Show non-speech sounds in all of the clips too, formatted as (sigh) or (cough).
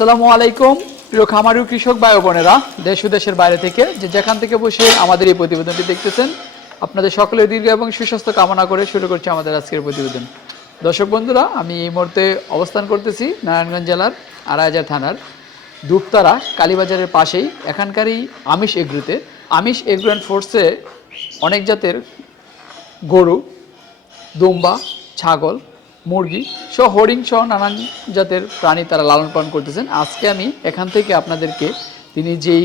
আসসালামু আলাইকুম, প্রিয় খামারি, কৃষক ভাই বোনেরা। দেশ দেশের বাইরে থেকে যে যেখান থেকে বসে আমাদের এই প্রতিবেদনটি দেখতেছেন, আপনাদের সকলের দীর্ঘ এবং সুস্বাস্থ্য কামনা করে শুরু করছি আমাদের আজকের প্রতিবেদন। দর্শক বন্ধুরা, আমি এই মুহূর্তে অবস্থান করতেছি নারায়ণগঞ্জ জেলার আড়াইহাজার থানার দুপতারা, কালীবাজারের পাশেই, এখানকারই আমিষ এগ্রুতে। আমিষ এগ্রো অ্যান্ড ফোর্সে অনেক জাতের গরু, দুম্বা, ছাগল মুরগি সহ হরিণ সহ নানান জাতের প্রাণী তারা লালন পালন করতেছেন। আজকে আমি এখান থেকে আপনাদেরকে তিনি যেই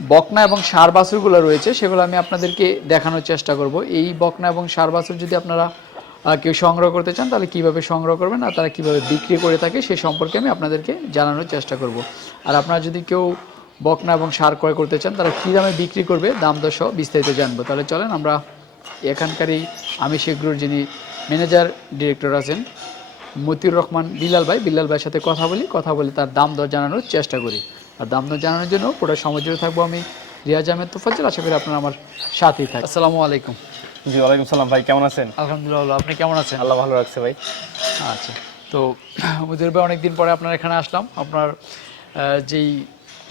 বকনা এবং সার বাছুরগুলো রয়েছে, সেগুলো আমি আপনাদেরকে দেখানোর চেষ্টা করব। এই বকনা এবং সার বাছুর যদি আপনারা কেউ সংগ্রহ করতে চান, তাহলে কীভাবে সংগ্রহ করবেন আর তারা কীভাবে বিক্রি করে থাকে, সে সম্পর্কে আমি আপনাদেরকে জানানোর চেষ্টা করব। আর আপনারা যদি কেউ বকনা এবং সার ক্রয় করতে চান, তারা কী দামে বিক্রি করবে, দাম সহ বিস্তারিত জানব। তাহলে চলেন আমরা এখানকারই আমি সেগুলোর যিনি ম্যানেজার ডিরেক্টর আছেন মতিউর রহমান বিলাল ভাই। বিল্লাল ভাইয়ের সাথে কথা বলি কথা বলে তার দাম দর জানানোর চেষ্টা করি। আর দাম দর জানানোর জন্য পুরো সময় জুড়ে থাকব আমি রিয়াজ আহমেদ তোফাজ্জল। আশা করি আপনারা আমার সাথেই থাকেন আসসালামু আলাইকুম। জি ওয়ালাইকুম সালাম ভাই কেমন আছেন? আলহামদুলিল্লাহ আপনি কেমন আছেন? আল্লাহ ভালো রাখছে ভাই। আচ্ছা তো মতিউর ভাই অনেকদিন পরে আপনার এখানে আসলাম। আপনার যেই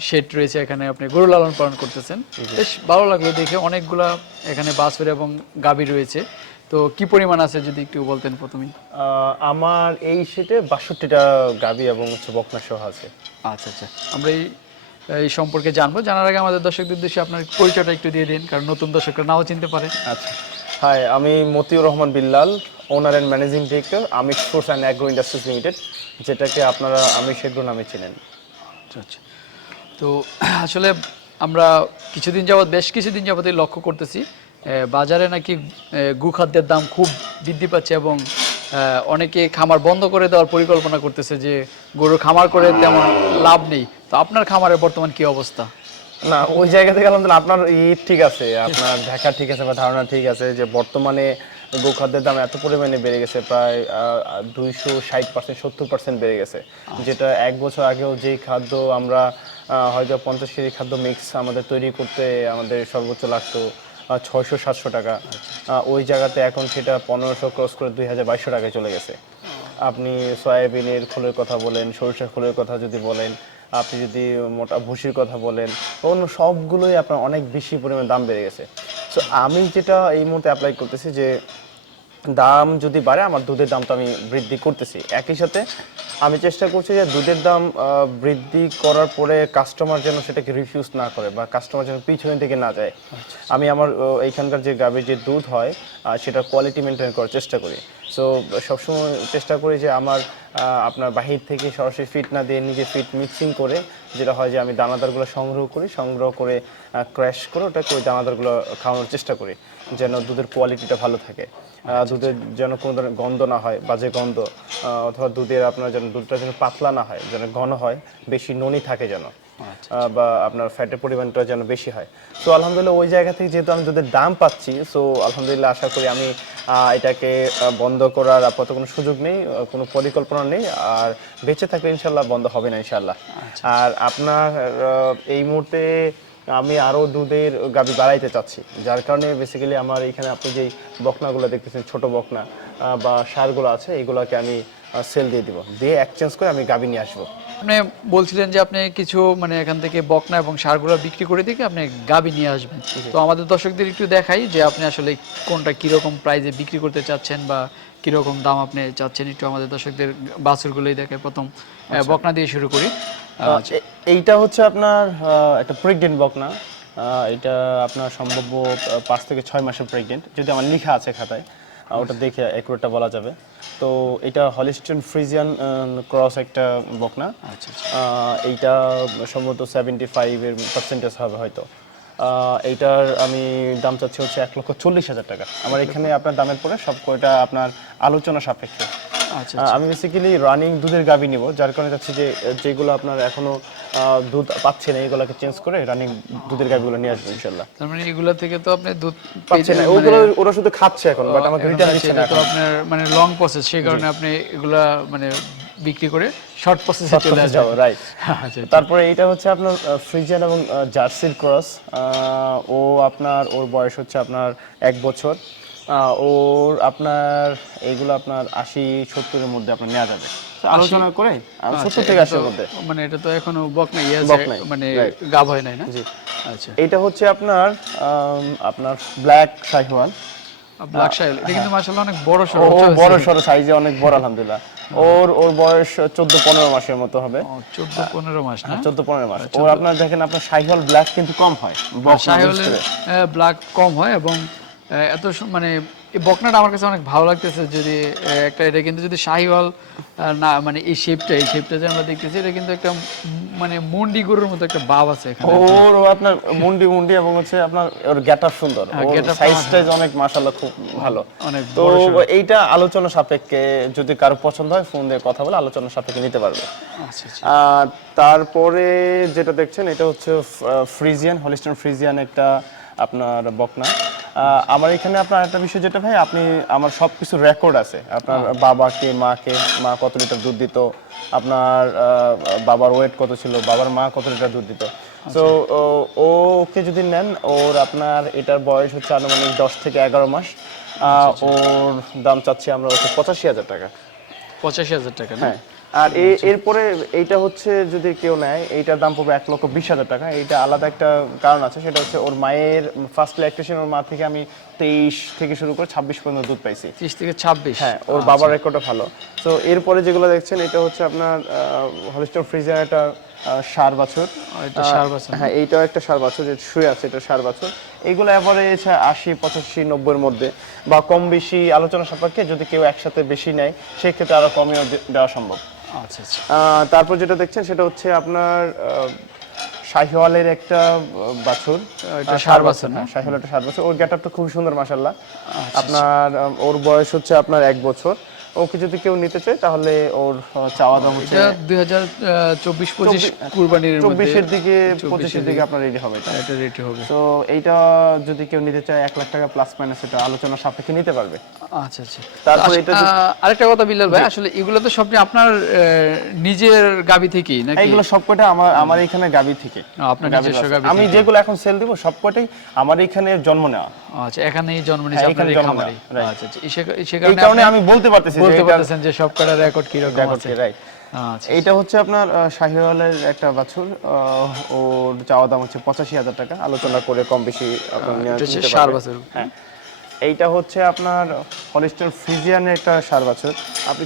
শেড রয়েছে এখানে আপনি গরু লালন পালন করতেছেন। বেশ ভালো লাগল দেখে। অনেকগুলা এখানে বাছুর এবং গাবি রয়েছে। তো কি পরিমাণ আছে যদি একটু বলতেন প্রথমেই আমার এই শীতে বাষট্টিটা গাবি এবং হচ্ছে বকনা সহ আছে। আচ্ছা আচ্ছা। আমরা এই এই সম্পর্কে জানব। জানার আগে আমাদের দর্শকদের উদ্দেশ্যে আপনার পরিচয়টা একটু দিয়ে দিন কারণ নতুন দর্শকরা নাও চিনতে পারে। আচ্ছা। হাই আমি Motiur Rahman Billal owner and managing director Amish force and agro industries limited যেটাকে আপনারা আমিষ এগ্রো নামে চিনেন। আচ্ছা আচ্ছা। তো আসলে আমরা কিছুদিন যাবৎ বেশ কিছুদিন যাবতই লক্ষ্য করতেছি বাজারে নাকি এ, গু খাদ্যের দাম খুব বৃদ্ধি পাচ্ছে এবং অনেকে খামার বন্ধ করে দেওয়ার পরিকল্পনা করতেছে যে গরু খামার করে তেমন লাভ নেই। তো আপনার খামারের বর্তমান কি অবস্থা? না ওই জায়গা থেকে আলহামদুলিল্লাহ আপনার ই ঠিক আছে আপনার দেখা ঠিক আছে বা ধারণা ঠিক আছে যে বর্তমানে গোখাদ্যের দাম এত পরিমাণে বেড়ে গেছে প্রায় দুইশো ষাট পার্সেন্ট সত্তর পার্সেন্ট বেড়ে গেছে। যেটা এক বছর আগেও যেই খাদ্য আমরা হয়তো পঞ্চাশ কেজি খাদ্য মিক্স আমাদের তৈরি করতে আমাদের সর্বোচ্চ লাগতো। ছয়শো, সাতশো টাকা। ওই জায়গাতে এখন সেটা পনেরোশো ক্রস করে দুই হাজার বাইশশো টাকায় চলে গেছে। আপনি সয়াবিনের খোলের কথা বলেন, সরিষার খোলের কথা যদি বলেন, আপনি যদি মোটা ভুসির কথা বলেন, অন্য সবগুলোই আপনার অনেক বেশি পরিমাণ দাম বেড়ে গেছে। সো আমি যেটা এই মুহূর্তে অ্যাপ্লাই করতেছি যে, দাম যদি বাড়ে, আমার দুধের দামটা আমি বৃদ্ধি করতেছি। একই সাথে আমি চেষ্টা করছি যে দুধের দাম বৃদ্ধি করার পরে কাস্টমার যেন সেটাকে রিফিউজ না করে বা কাস্টমার যেন পিছনে থেকে না যায়। আমি আমার এইখানকার যে গাভীর যে দুধ হয় সেটা সেটার কোয়ালিটি মেনটেন করার চেষ্টা করি। সো সবসময় চেষ্টা করি যে আমার আপনার বাহির থেকে সরাসরি ফিট না দিয়ে নিজে ফিট মিক্সিং করে, যেটা হয় যে আমি দানাদারগুলো সংগ্রহ করি, সংগ্রহ করে ক্র্যাশ করে ওটাকে ওই দানাদারগুলো খাওয়ানোর চেষ্টা করি, যেন দুধের কোয়ালিটিটা ভালো থাকে। দুধের যেন কোনো ধরনের গন্ধ না হয়, বাজে গন্ধ অথবা দুধের আপনার যেন দুধটা যেন পাতলা না হয়, যেন ঘন হয়, বেশি ননি থাকে যেন। বা আপনার ফ্যাটের পরিমাণটা যেন বেশি হয়। তো আলহামদুলিল্লাহ ওই জায়গা থেকে যেহেতু আমি দুধের দাম পাচ্ছি সো আলহামদুলিল্লাহ আশা করি আমি এটাকে বন্ধ করার আপাতত কোনো সুযোগ নেই কোনো পরিকল্পনা নেই আর বেঁচে থাকলে ইনশাল্লাহ বন্ধ হবে না ইনশাল্লাহ। আর আপনার এই মুহূর্তে আমি আরও দুধের গাবি বাড়াইতে চাচ্ছি যার কারণে বেসিক্যালি আমার এখানে আপনি যেই বকনাগুলো দেখতেছেন ছোট বকনা বা সারগুলো আছে এগুলোকে আমি সেল দিয়ে দিব। দিয়ে এক্সচেঞ্জ করে আমি গাবি নিয়ে আসব। আপনি বলছিলেন যে আপনি কিছু মানে এখান থেকে বকনা এবং সারগুলো বিক্রি করে দিকে আপনি গাবি নিয়ে আসবেন। তো আমাদের দর্শকদের একটু দেখাই যে আপনি আসলে কোনটা কীরকম প্রাইজে বিক্রি করতে চাচ্ছেন বা কীরকম দাম আপনি চাচ্ছেন একটু আমাদের দর্শকদের বাছুরগুলোই দেখে প্রথম বকনা দিয়ে শুরু করি। আচ্ছা এইটা হচ্ছে আপনার একটা প্রেগনেন্ট বকনা। এটা আপনার সম্ভাব্য পাঁচ থেকে ছয় মাসের প্রেগনেন্ট যদি আমার লেখা আছে খাতায় ওটা দেখে একুরেটটা বলা যাবে। তো এটা হলিস্টন ফ্রিজিয়ান ক্রস একটা বকনা। আচ্ছা এইটা সম্ভবত সেভেন্টি ফাইভের পার্সেন্টেজ হবে হয়তো। এইটার আমি দাম চাচ্ছি হচ্ছে এক লক্ষ চল্লিশ হাজার টাকা। আমার এখানে আপনার দামের পরে সব কয়টা আপনার আলোচনা সাপেক্ষে। আচ্ছা আমি বেসিক্যালি রানিং দুধের গাবি নিব যার কারণে চাচ্ছি যে যেগুলো আপনার এখনও দুধ পাচ্ছে না এগুলোকে চেঞ্জ করে রানিং দুধের গাবিগুলো নিয়ে আসব ইনশাল্লাহ তার মানে এগুলা থেকে তো আপনি দুধ পাচ্ছে না ওগুলো ওরা শুধু খাচ্ছে এখন বাট আমাকে রিটার্ন দিচ্ছে না তো আপনার মানে লং প্রসেস সেই কারণে আপনি এগুলা মানে বিক্রি করে শর্ট প্রসেসে চলে যাব রাইট (laughs) আচ্ছা তারপরে এইটা হচ্ছে আপনার ফ্রিজিয়ান এবং জার্সির ক্রস ও আপনার ওর বয়স হচ্ছে আপনার এক বছর। ওর আপনার এইগুলো আপনার আশি সত্তরের মধ্যে আপনার নেওয়া যাবে। আলোচনা করে? সত্তর থেকে আশির মধ্যে। মানে এটা তো এখনও বক নাই ইয়ে বক নাই, মানে. গাব হয় নাই না? জি। আচ্ছা। এটা হচ্ছে আপনার আপনার ব্ল্যাক শাহিওয়াল। ব্ল্যাক এটা কিন্তু মাশাআল্লাহ অনেক বড় সরো বড় সড়ো সাইজে অনেক বড় আলহামদুলিল্লাহ। ওর ওর বয়স চোদ্দ পনেরো মাসের মতো হবে। 14 15 মাস না? চোদ্দ পনেরো মাস। ওর আপনার দেখেন আপনার শাহিওয়াল ব্ল্যাক কিন্তু কম হয়। ব্ল্যাক কম হয় এবং এত মানে এই বকনাটা আমার কাছে অনেক ভালো লাগতেছে যদি একটা এটা কিন্তু যদি শাহিওয়াল না মানে এই শেপটা এই শেপটা যে আমরা দেখতেছি এটা কিন্তু একটা মানে মন্ডি গরুর মতো একটা ভাব আছে এখানে। ওর আপনার মুন্ডি মুন্ডি এবং হচ্ছে আপনার ওর গেটআপ সুন্দর। হ্যাঁ, ওর get up সাইজ টাইজ অনেক মাশাআল্লাহ খুব ভালো। অনেক তো এইটা আলোচনা সাপেক্ষে যদি কারও পছন্দ হয় ফোন দিয়ে কথা বলে আলোচনা সাপেক্ষে নিতে পারবে। আচ্ছা আচ্ছা। তারপরে যেটা দেখছেন এটা হচ্ছে ফ্রিজিয়ান হলিস্টন ফ্রিজিয়ান একটা আপনার বকনা। আমার এখানে আপনার একটা বিষয় যেটা ভাই আপনি আমার সব কিছু রেকর্ড আছে। আপনার বাবাকে মাকে মা কত লিটার দুধ দিত আপনার বাবার ওয়েট কত ছিল বাবার মা কত লিটার দুধ দিত। তো ওকে যদি নেন ওর আপনার এটার বয়স হচ্ছে আনুমানিক দশ থেকে এগারো মাস। ওর দাম চাচ্ছি আমরা হচ্ছে পঁচাশি হাজার টাকা। পঁচাশি হাজার টাকা হ্যাঁ। আর এ- এরপরে এইটা হচ্ছে যদি কেউ নেয় এইটার দাম পড়বে এক লক্ষ বিশ হাজার টাকা। এইটা আলাদা একটা কারণ আছে সেটা হচ্ছে ওর মায়ের ফার্স্ট ল্যাকটেশন ওর মা থেকে আমি তেইশ থেকে শুরু করে ছাব্বিশ পর্যন্ত দুধ পাইছি। ত্রিশ থেকে ছাব্বিশ? হ্যাঁ ওর বাবার রেকর্ডও ভালো। তো এরপরে যেগুলো দেখছেন এটা হচ্ছে আপনার হলিস্টন ফ্রিজার একটা সার বাছুর। হ্যাঁ এইটাও একটা সার বাছুর যে শুয়ে আছে এটা সার বাছুর। এইগুলো অ্যাভারেজ আশি পঁচাশি নব্বইয়ের মধ্যে। বা কম বেশি আলোচনা সাপেক্ষে যদি কেউ একসাথে বেশি নেয় সেক্ষেত্রে আরও কমেও দেওয়া সম্ভব। আচ্ছা আচ্ছা তারপর যেটা দেখছেন সেটা হচ্ছে আপনার আহ, শাহিওয়ালের একটা বাছুর। এটা সার বাছুর না? হ্যাঁ, শাহিওয়াল একটা সার বাছুর। ওর গেটআপটা খুব সুন্দর মাসাল্লাহ আচ্ছা, আপনার ওর বয়স হচ্ছে আপনার এক বছর। ওকে যদি কেউ নিতে চায় তাহলে ওর চাওয়া দাম হচ্ছে এটা দুই হাজার চব্বিশ পঁচিশ কুরবানির মধ্যে চব্বিশের দিকে চব্বিশের পঁচিশের দিকে। আপনার রেডি হবে। এটা এটা রেটে হবে। তো এইটা যদি কেউ নিতে চায় এক লাখ টাকা প্লাস মাইনাস এটা আলোচনা সাপেক্ষে নিতে পারবে। আচ্ছা আচ্ছা। তারপর আচ্ছা, এটা আরেকটা কথা বিল্লাল ভাই আসলে এগুলো তো সবটি আপনার নিজের গাবি থেকেই নাকি? এইগুলো সবকটা আমার আমার এখানে গাবি থেকে। আপনার বাছুর। আমি যেগুলো এখন সেল দিব সবকটাই আমার এখানে জন্ম নেওয়া। আচ্ছা এখানেই জন্ম নিয়েছে হ্যাঁ, আপনার খামারে আচ্ছা আচ্ছা এই সে- কারণে আমি বলতে পারতেছি বলতে পারতেছেন যে সব কটার রেকর্ড কি রকম আছে। আচ্ছা এইটা হচ্ছে আপনার শাহিওয়ালের একটা বাছুর ওর চাওয়া দাম হচ্ছে পঁচাশি হাজার টাকা আলোচনা করে কম বেশি এটা ষাঁড় পারবে। বাছুর। হ্যাঁ এইটা হচ্ছে আপনার হলিস্টার ফ্রিজিয়ানের একটা সার বাছুর আপনি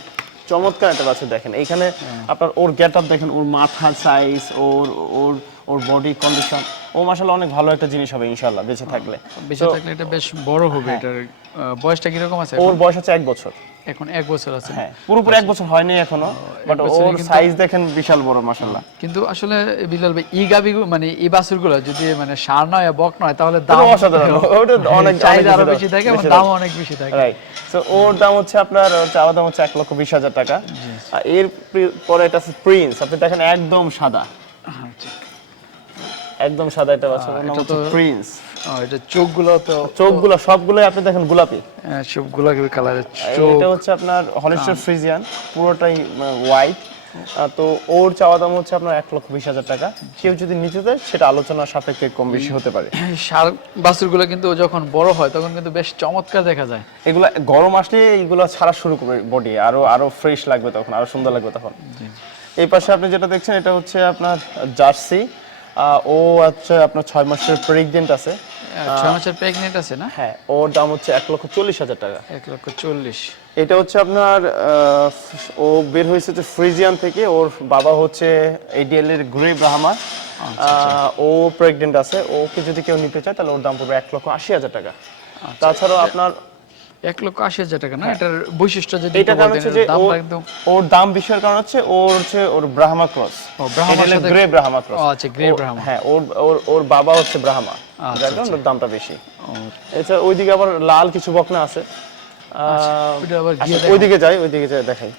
চমৎকার একটা বাছুর দেখেন এইখানে হ্যাঁ। আপনার ওর গেট আপ দেখেন ওর মাথার সাইজ ওর ওর ওর বডি কন্ডিশন ও মাসাল্লাহ অনেক ভালো একটা জিনিস হবে ইনশাল্লাহ বেঁচে থাকলে। বেঁচে থাকলে এটা বেশ বড় হবে এটার আহ, বয়সটা কীরকম আছে ওর বয়স হচ্ছে এক বছর। এখন এক বছর আছে। হ্যাঁ পুরোপুরি এক বছর হয়নি এখনও বাট ওর সাইজ দেখেন বিশাল বড় মাসাল্লাহ কিন্তু আসলে বিলাল ভাই ই গাবি মানে এই বাছুরগুলো যদি মানে সার নয় বক নয় তাহলে দাম অসাধারণ। (laughs) ওটা অনেক চাহিদা আরও বেশি থাকে এবং দাম অনেক বেশি থাকে। রাইট তো ওর দাম হচ্ছে আপনার চাওয়া দাম হচ্ছে এক লক্ষ বিশ হাজার টাকা। আর এর পরে এটা আছে প্রিন্স আপনি দেখেন একদম সাদা। আচ্ছা। একদম সাদা এটা আছে এটা তো- প্রিন্স এটা চোখগুলো তো চোখগুলো সবগুলোই আপনি দেখেন গোলাপি। আহ, সব গোলাপি কালারের চোখ। এটা হচ্ছে আপনার হলিস্টার ফ্রিজিয়ান পুরোটাই হোয়াইট তো ওর চাওয়া দাম হচ্ছে আপনার এক লক্ষ বিশ হাজার টাকা। কেউ যদি নিতে দেয় সেটা আলোচনার সাপেক্ষে কম বেশি হতে পারে। সার বাছুরগুলো কিন্তু যখন বড় হয় তখন কিন্তু বেশ চমৎকার দেখা যায়। এগুলো গরম আসলে এগুলো ছাড়া শুরু করবে বডি আরও আরও ফ্রেশ লাগবে তখন আরও সুন্দর লাগবে তখন। এই পাশে আপনি যেটা দেখছেন এটা হচ্ছে আপনার জার্সি। ও হচ্ছে আপনার ছয় মাসের প্রেগনেন্ট আছে। ছয় মাসের প্রেগনেন্ট আছে না? হ্যাঁ ওর দাম হচ্ছে এক লক্ষ চল্লিশ হাজার টাকা। এক লক্ষ চল্লিশ। এটা হচ্ছে আপনার ও বের হয়েছে হচ্ছে ফ্রিজিয়ান থেকে ওর বাবা হচ্ছে এডিএল এর গ্রে ব্রাহ্মা ও প্রেগনেন্ট আছে ওকে যদি কেউ নিতে চায় তাহলে ওর দাম পড়বে এক লক্ষ আশি হাজার টাকা। তাছাড়াও আপনার এক লক্ষ আশি হাজার টাকা না? এটার বৈশিষ্ট্য যদি এটা কারণ হচ্ছে যে ওর- দাম বিষয়ের কারণ হচ্ছে ওর হচ্ছে ওর Brahma cross. Grey Brahma cross. আচ্ছা, গ্রে ব্রাহ্মা। হ্যাঁ ওর ওর ওর বাবা হচ্ছে ব্রাহ্মা। আচ্ছা, যার কারণে ওর দামটা বেশি। এছাড়া ওইদিকে আবার লাল কিছু বকনা আছে। আচ্ছা, ওইদিকে যাই ওইদিকে যাই দেখাই।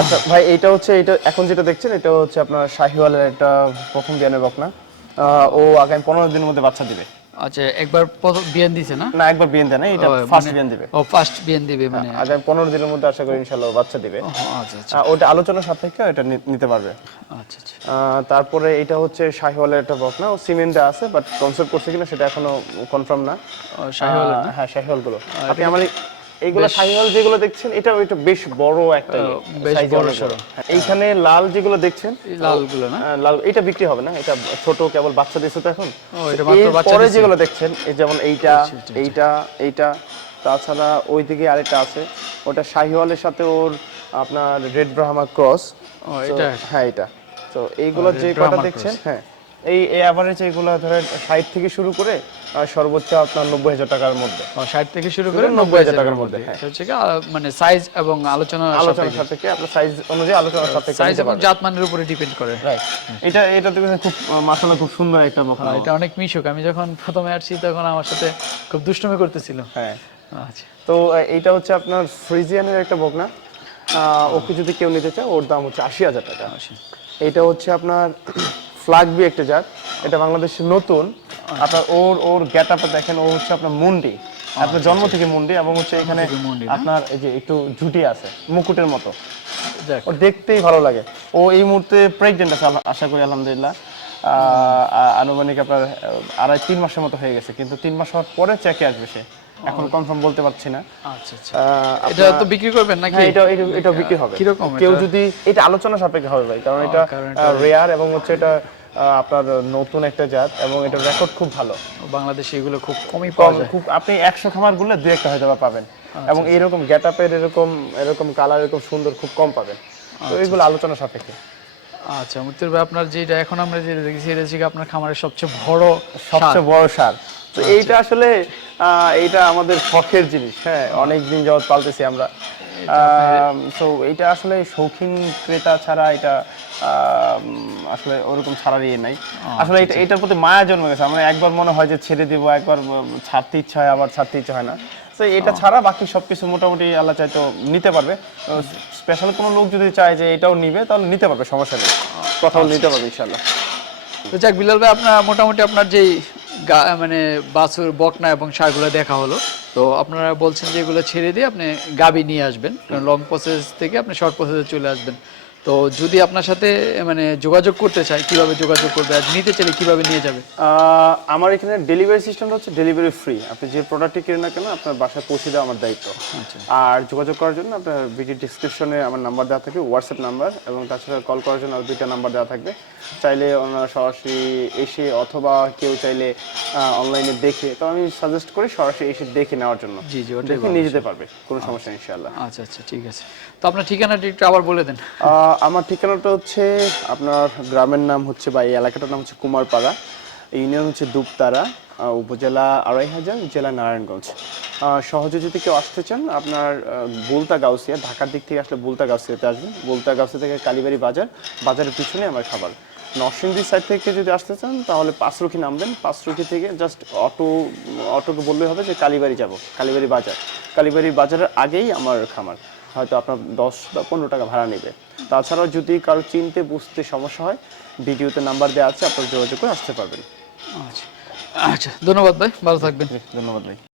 আচ্ছা ভাই এটা হচ্ছে এটা এখন যেটা দেখছেন এটা হচ্ছে আপনার শাহিওয়ালের একটা প্রথম বিয়ানের বকনা। ও আগামী পনেরো দিনের মধ্যে বাচ্চা দিবে। আচ্ছা একবার বিয়ান দিছে না? না একবার বিয়েন দেয় না এটা ফার্স্ট মানে- বিয়েন দিবে। ও ফার্স্ট বিয়ান দিবে মানে আগামী পনেরো দিনের মধ্যে আশা করি বাচ্চা দিবে। আচ্ছা আচ্ছা। ওটা আলোচনা সাপেক্ষে এটা নিতে পারবে। আচ্ছা আচ্ছা। তারপরে এটা হচ্ছে শাহিওয়ালের একটা বকনা ও সিমেন্টে আছে বাট কনসেপ্ট করছে কিনা সেটা এখনও কনফার্ম না। আহ, হ্যাঁ শাহিওয়ালগুলো আপনি আমার এইগুলো শাহিওয়াল যেগুলো দেখছেন এটা এটা বেশ বড় একটা বেশ বড় হ্যাঁ, এইখানে লাল যেগুলো দেখছেন লালগুলো না? লাল এটা বিক্রি হবে না এটা ছোট কেবল বাচ্চা দিচ্ছে তো এখন। পরে যেগুলো দেখছেন এই যেমন এইটা এইটা এইটা তাছাড়া ওইদিকে আরেকটা আছে ওটা শাহিওয়ালের সাথে ওর আপনার রেড ব্রাহ্মা ক্রস। এটা? হ্যাঁ এটা। তো এইগুলো যে কটা দেখছেন হ্যাঁ এই এভারেজ এইগুলো ধরেন ষাট থেকে শুরু করে সর্বোচ্চ আপনার নব্বই হাজার টাকার মধ্যে। ষাট থেকে শুরু করে নব্বই হাজার টাকার মধ্যে, হ্যাঁ। হচ্ছে কি, মানে সাইজ এবং আলোচনা আলোচনার সাপেক্ষে। আপনার সাইজ অনুযায়ী আলোচনার সাপেক্ষে সাইজ এবং। জাতমানের উপরে ডিপেন্ড করে। Right. এটা এটা দেখবেন খুব মাসালা খুব সুন্দর একটা বকনা এটা অনেক মিশুক। আমি যখন প্রথমে আসছি তখন আমার সাথে খুব দুষ্টুমি করতেছিল। হ্যাঁ। আচ্ছা। তো এটা হচ্ছে আপনার ফ্রিজিয়ানের একটা বকনা। ওকে যদি কেউ নিতে চায় ওর দাম হচ্ছে আশি হাজার টাকা। এটা হচ্ছে আপনার ফ্লাগবি একটা জাত। এটা বাংলাদেশে নতুন। আপনার ওর ওর গেটআপটা দেখেন ও হচ্ছে আপনার মুন্ডি। আপনার জন্ম থেকে মুন্ডি এবং হচ্ছে এখানে? আপনার এই যে একটু ঝুটি আছে মুকুটের মতো। ও দেখতেই ভালো লাগে। ও এই মুহূর্তে প্রেগনেন্ট আছে আশা করি আলহামদুলিল্লাহ। আনুমানিক আপনার আড়াই তিন মাসের মতো হয়ে গেছে। কিন্তু তিন মাস হওয়ার পরে চেকে আসবে সে। এখন কনফার্ম বলতে পারছি না। আচ্ছা আচ্ছা। এটা তো বিক্রি করবেন নাকি? হ্যাঁ এটা এটা- বিক্রি হবে। কীরকম কেউ যদি এটা আলোচনা সাপেক্ষে হবে ভাই কারণ এটা রেয়ার এবং হচ্ছে এটা আপনার নতুন একটা জাত এবং এটা রেকর্ড খুব ভালো। বাংলাদেশে এগুলো খুব কমই পাওয়া যায়। খুব আপনি একশো খামারগুলো দু একটা হয়তো পাবেন। আচ্ছা, এবং এরকম গেট আপের এরকম এরকম কালার এরকম সুন্দর খুব কম পাবেন। তো এগুলো আলোচনা সাপেক্ষে। আচ্ছা মুক্তির ভাই আপনার যেটা এখন আমরা যেটা দেখছি এটা হচ্ছে আপনার খামারের সবচেয়ে বড় সবচেয়ে বড় সার। তো এইটা আসলে এইটা আমাদের শখের জিনিস হ্যাঁ অনেক দিন যাবত পালতেছি আমরা। তো এইটা আসলে শৌখিন ক্রেতা ছাড়া এটা আসলে ওরকম ছাড়ার ইয়ে নাই। আসলে এটা এটার প্রতি মায়া জন্মে গেছে। আমরা একবার মনে হয় যে ছেড়ে দিব একবার ছাড়তে ইচ্ছা হয় আবার ছাড়তে ইচ্ছা হয় না। তো এটা ছাড়া বাকি সবকিছু মোটামুটি আল্লাহ চাইতো নিতে পারবে। স্পেশাল কোনো লোক যদি চায় যে এটাও নিবে তাহলে নিতে পারবে সমস্যা নেই। কথা নিতে পারবে ইনশাল্লাহ তো যাক বিলাল ভাই আপনার মোটামুটি আপনার যেই মানে বাছুর, বকনা এবং সারগুলো দেখা হলো। তো আপনারা বলছেন যে এগুলো ছেড়ে দিয়ে আপনি গাবি নিয়ে আসবেন, কারণ লং প্রসেস থেকে আপনি শর্ট প্রসেসে চলে আসবেন। তো যদি আপনার সাথে মানে যোগাযোগ করতে চায় কীভাবে যোগাযোগ করবে আর নিতে চাইলে কীভাবে নিয়ে যাবে? আমার এখানে ডেলিভারি সিস্টেমটা হচ্ছে ডেলিভারি ফ্রি আপনি যে প্রোডাক্টটি কিনে না কেন আপনার বাসায় পৌঁছে দেওয়া আমার দায়িত্ব। আর যোগাযোগ করার জন্য আপনার ভিডিও ডিসক্রিপশনে আমার নাম্বার দেওয়া থাকবে হোয়াটসঅ্যাপ নাম্বার এবং তাছাড়া কল করার জন্য আর দুইটা নাম্বার দেওয়া থাকবে। চাইলে ওনারা সরাসরি এসে অথবা কেউ চাইলে অনলাইনে দেখে তো আমি সাজেস্ট করি সরাসরি এসে দেখে নেওয়ার জন্য। জি জি ওটা নিয়ে যেতে পারবে কোনো সমস্যা নেই ইনশাআল্লাহ। আচ্ছা আচ্ছা ঠিক আছে। তো আপনার ঠিকানাটা একটু আবার বলে দেন। আমার ঠিকানাটা হচ্ছে আপনার গ্রামের নাম হচ্ছে বা এই এলাকাটার নাম হচ্ছে কুমারপাড়া ইউনিয়ন হচ্ছে দুপতারা উপজেলা আড়াই হাজার জেলা নারায়ণগঞ্জ। সহজে যদি কেউ আসতে চান আপনার বুলতা গাউসিয়া ঢাকার দিক থেকে আসলে বুলতা গাউসিয়াতে আসবেন। বুলতা গাউসিয়া থেকে কালীবাড়ি বাজার বাজারের পিছনে আমার খাবার। নরসিংদী সাইড থেকে যদি আসতে চান তাহলে পাঁচরুখি নামবেন। পাঁচরুখি থেকে জাস্ট অটো অটোকে বললে হবে যে কালীবাড়ি যাব কালীবাড়ি বাজার। কালীবাড়ি বাজারের আগেই আমার খামার। হয়তো আপনার দশ বা পনেরো টাকা ভাড়া নেবে। তাছাড়াও যদি কারও চিনতে বুঝতে সমস্যা হয় ভিডিওতে নাম্বার দেওয়া আছে আপনার যোগাযোগ করে আসতে পারবেন। আচ্ছা। আচ্ছা ধন্যবাদ ভাই ভালো থাকবেন। ধন্যবাদ ভাই।